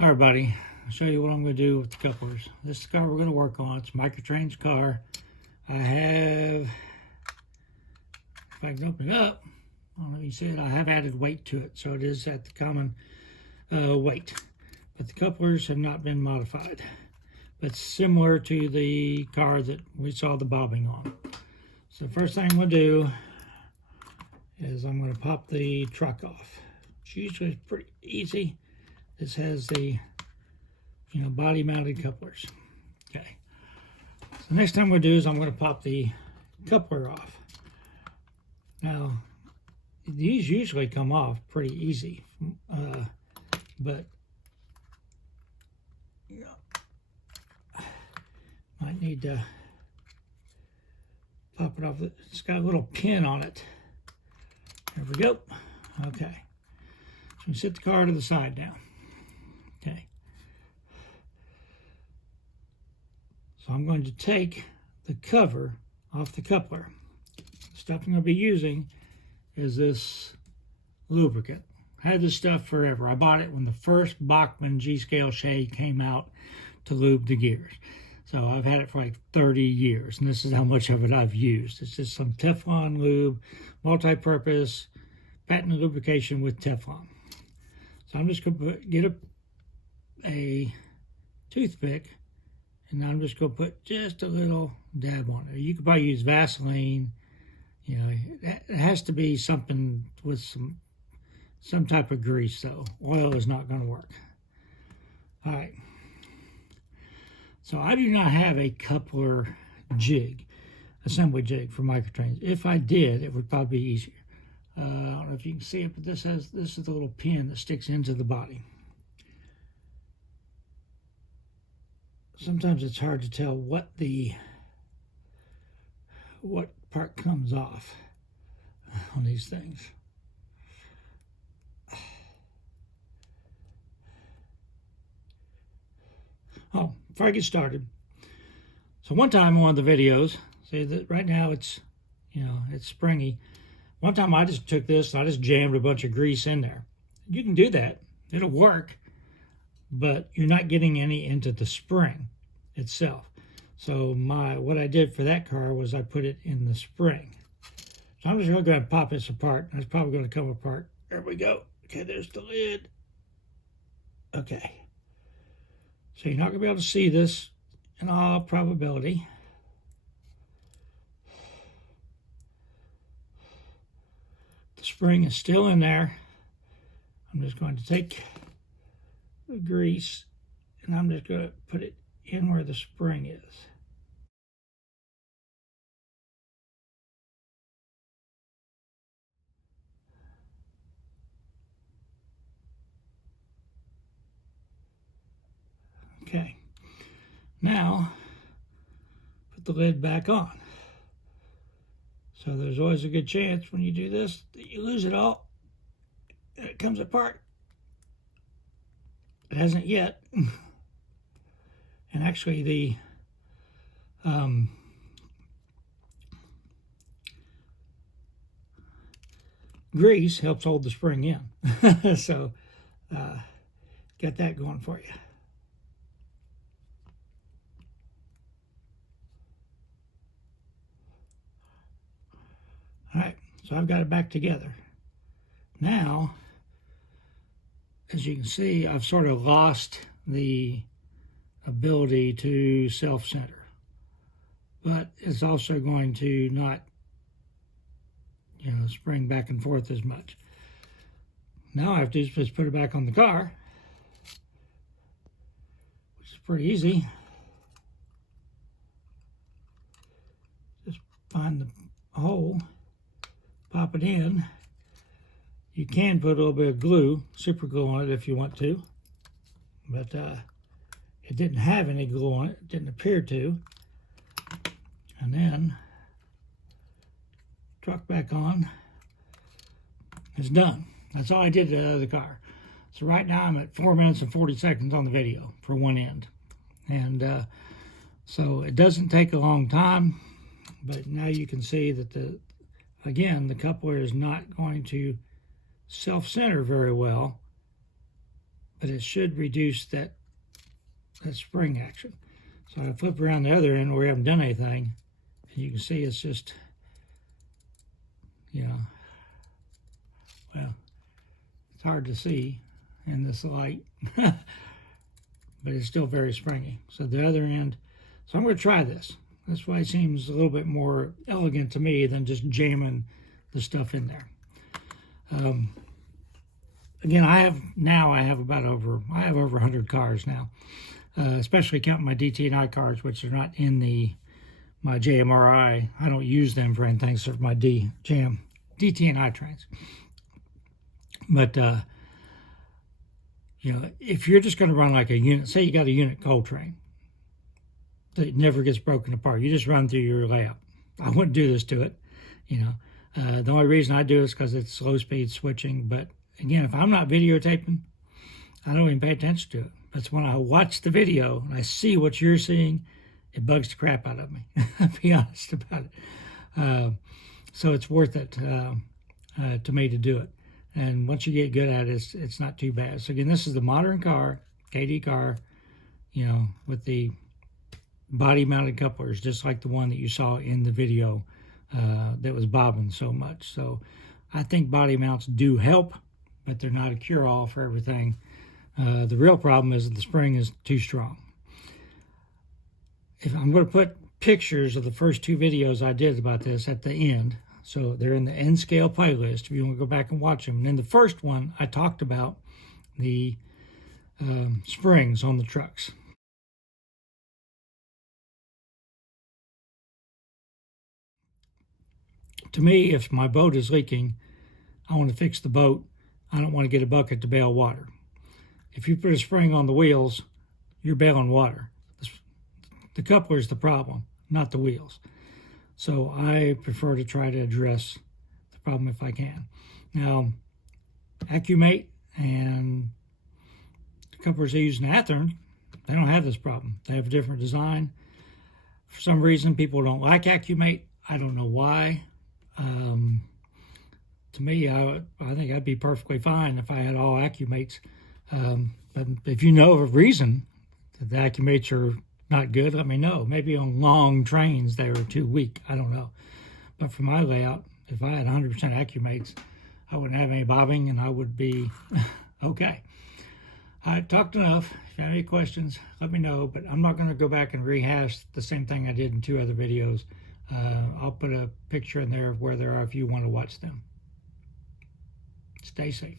Hi everybody, I'll show you what I'm going to do with the couplers. This is the car we're going to work on. It's a MicroTrains car. I have, if I can open it up, let me see it, I have added weight to it, so it is at the common weight. But the couplers have not been modified. But similar to the car that we saw the bobbing on. So the first thing I'm going to do is I'm going to pop the truck off. It's usually pretty easy. This has the, body mounted couplers. Okay. So the next thing I'm going to do is I'm going to pop the coupler off. Now, these usually come off pretty easy, but might need to pop it off. It's got a little pin on it. There we go. Okay. So we set the car to the side now. Okay. So I'm going to take the cover off the coupler. The stuff I'm going to be using is this lubricant. I had this stuff forever. I bought it when the first Bachmann G-scale shade came out to lube the gears. So I've had it for like 30 years, and this is how much of it I've used. It's just some Teflon lube, multi-purpose, patent lubrication with Teflon. So I'm just going to get a toothpick, and I'm just going to put just a little dab on it. You could probably use Vaseline. It has to be something with some type of grease, though. Oil is not going to work. All right. So I do not have a coupler jig, assembly jig for MicroTrains. If I did, it would probably be easier. I don't know if you can see it, but this is the little pin that sticks into the body. Sometimes it's hard to tell what part comes off on these things. Oh, before I get started, so one time in one of the videos, see that right now it's, it's springy. One time I just took this and I just jammed a bunch of grease in there. You can do that. It'll work, but you're not getting any into the spring itself. So what I did for that car was I put it in the spring. So I'm just going to go ahead and pop this apart. It's probably going to come apart. There we go. Okay, there's the lid. Okay. So you're not going to be able to see this in all probability. The spring is still in there. I'm just going to take the grease and I'm just going to put it in where the spring is. Okay. Now, put the lid back on. So there's always a good chance when you do this that you lose it all and it comes apart. It hasn't yet. And actually the grease helps hold the spring in. So got that going for you. All right, so I've got it back together. Now, as you can see, I've sort of lost the ability to self-center, but it's also going to not, spring back and forth as much. Now I have to just put it back on the car, which is pretty easy. Just find the hole. Pop it in. You can put a little bit of glue, super glue on it if you want to, but it didn't have any glue on it. It didn't appear to. And then truck back on. It's done. That's all I did to the other car. So right now I'm at 4 minutes and 40 seconds on the video for one end. And so it doesn't take a long time, but now you can see that again, the coupler is not going to self-center very well but it should reduce that spring action. So I flip around the other end where we haven't done anything, and you can see it's just, you know, well, it's hard to see in this light, but it's still very springy. So the other end, so I'm going to try this. That's why it seems a little bit more elegant to me than just jamming the stuff in there. Again, I have over 100 cars now, especially counting my DT&I cars, which are not in my JMRI. I don't use them for anything except for my DT&I trains. But you know, if you're just going to run like a unit, say you got a unit coal train that never gets broken apart, you just run through your layout. I wouldn't do this to it, you know. The only reason I do it is because it's slow speed switching. But again, if I'm not videotaping, I don't even pay attention to it. But when I watch the video and I see what you're seeing, it bugs the crap out of me. I'll be honest about it. So it's worth it to me to do it. And once you get good at it, it's not too bad. So again, this is the modern car, KD car, you know, with the body-mounted couplers, just like the one that you saw in the video that was bobbing so much. So I think body mounts do help, but they're not a cure-all for everything. The real problem is that the spring is too strong. If I'm going to put pictures of the first two videos I did about this at the end, so they're in the N scale playlist if you want to go back and watch them. And in the first one, I talked about the springs on the trucks. To me, if my boat is leaking, I want to fix the boat. I don't want to get a bucket to bail water. If you put a spring on the wheels, you're bailing water. The coupler is the problem, not the wheels. So I prefer to try to address the problem if I can. Now, Accumate and the couplers they use in Athearn, they don't have this problem. They have a different design. For some reason, people don't like Accumate. I don't know why. To me, I think I'd be perfectly fine if I had all Accumates. But if you know of a reason that the Accumates are not good, let me know. Maybe on long trains they are too weak. I don't know. But for my layout, if I had 100% Accumates, I wouldn't have any bobbing and I would be okay. I talked enough. If you have any questions, let me know. But I'm not going to go back and rehash the same thing I did in two other videos. I'll put a picture in there of where they are if you want to watch them. Stay safe.